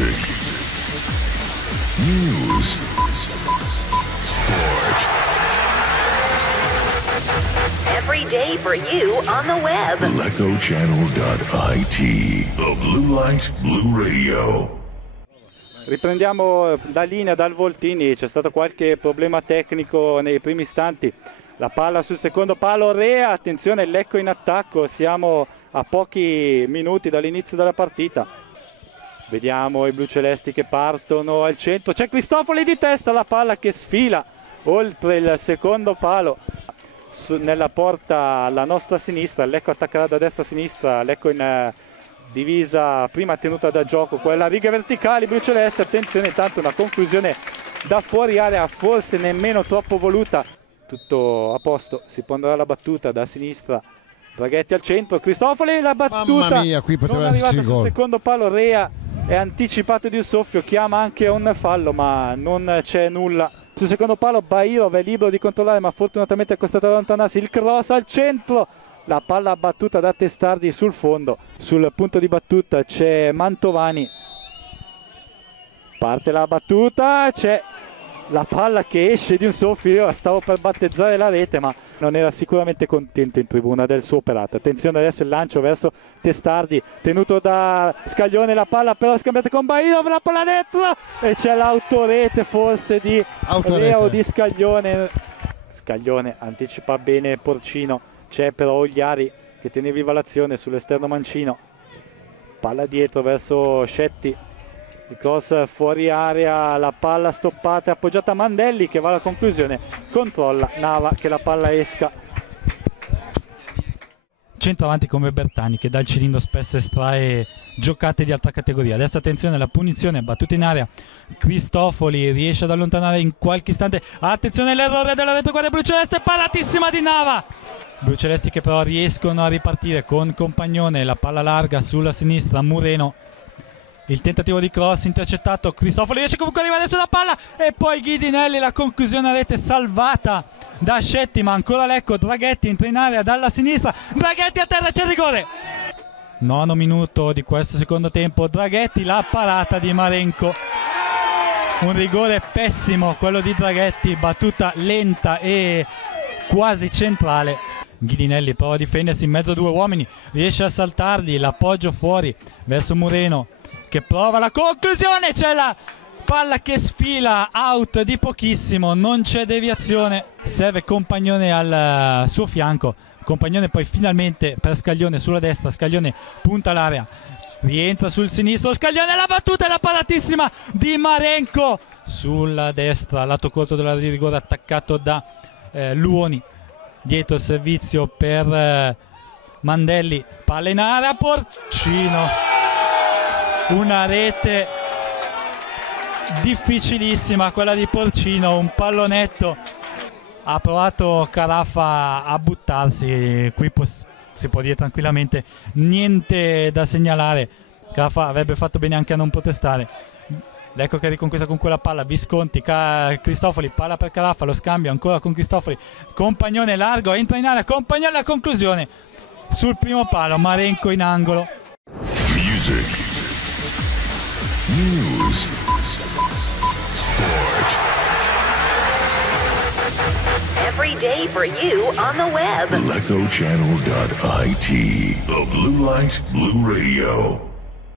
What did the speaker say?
Music, news, sport. Every day for you on the web. LecoChannel.it. The Blue Light Blue Radio. Riprendiamo la linea dal Voltini, c'è stato qualche problema tecnico nei primi istanti. La palla sul secondo palo, Rea, attenzione, Lecco in attacco, siamo a pochi minuti dall'inizio della partita. Vediamo i blu celesti che partono al centro, c'è Cristofoli di testa, la palla che sfila oltre il secondo palo nella porta alla nostra sinistra. Lecco attaccherà da destra a sinistra, Lecco in divisa prima tenuta da gioco, quella righe verticali blu celeste, attenzione, intanto una conclusione da fuori area, forse nemmeno troppo voluta. Tutto a posto, si prenderà la battuta da sinistra, Draghetti al centro, Cristofoli, la battuta. Mamma mia, qui poteva non è arrivata sul gol. secondo palo, Rea è anticipato di un soffio, chiama anche un fallo ma non c'è nulla. Sul secondo palo Bairov è libero di controllare ma fortunatamente è costretto ad allontanarsi, il cross al centro, la palla battuta da Testardi sul fondo. Sul punto di battuta c'è Mantovani, parte la battuta, c'è la palla che esce di un soffio. Io stavo per battezzare la rete ma non era sicuramente contento in tribuna del suo operato. Attenzione adesso il lancio verso Testardi, tenuto da Scaglione, la palla però scambiata con Bairov, la palla dentro e c'è l'autorete forse di Rea o di Scaglione. Scaglione anticipa bene Porcino, c'è però Ogliari che tiene viva l'azione sull'esterno mancino, palla dietro verso Scetti, il cross fuori area, la palla stoppata, appoggiata a Mandelli che va alla conclusione, controlla Nava che la palla esca. Centravanti come Bertani che dal cilindro spesso estrae giocate di alta categoria. Adesso attenzione alla punizione, battuta in area, Cristofoli riesce ad allontanare in qualche istante, attenzione all'errore della retroguardia bluceleste, paratissima di Nava. Blucelesti che però riescono a ripartire con Compagnone, la palla larga sulla sinistra, Mureno. Il tentativo di cross intercettato, Cristofoli riesce comunque ad arrivare sulla palla e poi Ghidinelli, la conclusione a rete salvata da Scetti, ma ancora Lecco, Draghetti entra in area dalla sinistra, Draghetti a terra, c'è il rigore. Nono minuto di questo secondo tempo, Draghetti, la parata di Marenco, un rigore pessimo quello di Draghetti, battuta lenta e quasi centrale. Ghidinelli prova a difendersi in mezzo a due uomini, riesce a saltarli, l'appoggio fuori verso Mureno che prova la conclusione, c'è la palla che sfila, out di pochissimo, non c'è deviazione, serve Compagnone al suo fianco, Compagnone poi finalmente per Scaglione sulla destra, Scaglione punta l'area, rientra sul sinistro, Scaglione, la battuta e la paratissima di Marenco sulla destra, lato corto della di rigore attaccato da Luoni, dietro il servizio per Mandelli, palla in area, Porcino, una rete difficilissima quella di Porcino, un pallonetto, ha provato Carafa a buttarsi, qui si può dire tranquillamente niente da segnalare, Carafa avrebbe fatto bene anche a non protestare. Lecco che riconquista con quella palla, Visconti, Cristofoli, palla per Carafa, lo scambio ancora con Cristofoli, Compagnone largo, entra in area, Compagnone, la conclusione sul primo palo, Marenco in angolo. Music, news, sport. Every day for you on the web. LecoChannel.it. The Blue Light Blue Radio.